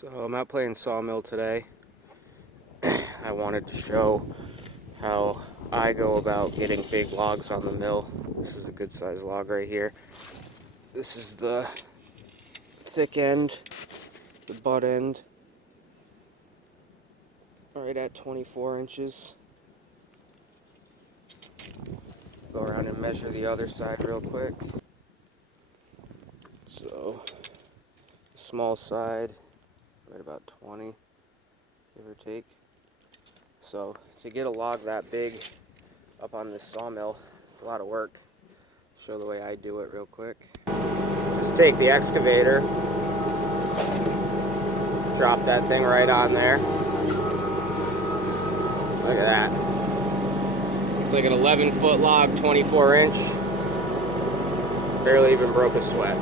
So I'm out playing sawmill today. I wanted to show how I go about getting big logs on the mill. This is a good size log right here. This is the thick end, the butt end, right at 24 inches. Go around and measure the other side real quick. So, small side, right about 20, give or take. So, to get a log that big up on this sawmill, it's a lot of work. Show the way I do it real quick. Just take the excavator, drop that thing right on there. Look at that. It's like an 11-foot log, 24 inch. Barely even broke a sweat.